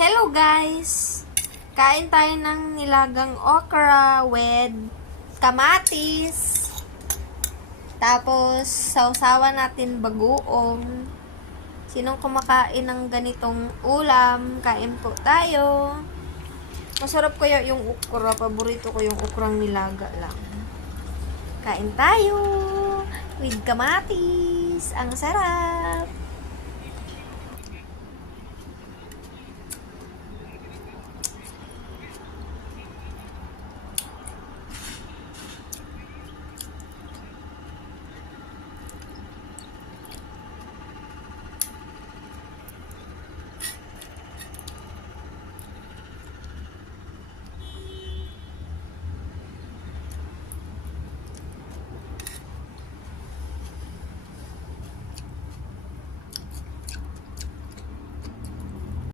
Hello guys! Kain tayo ng nilagang okra with kamatis. Tapos, sausawan natin bagoong. Sinong kumakain ng ganitong ulam? Kain po tayo. Masarap kaya yung okra. Paborito ko yung okrang nilaga lang. Kain tayo with kamatis. Ang sarap!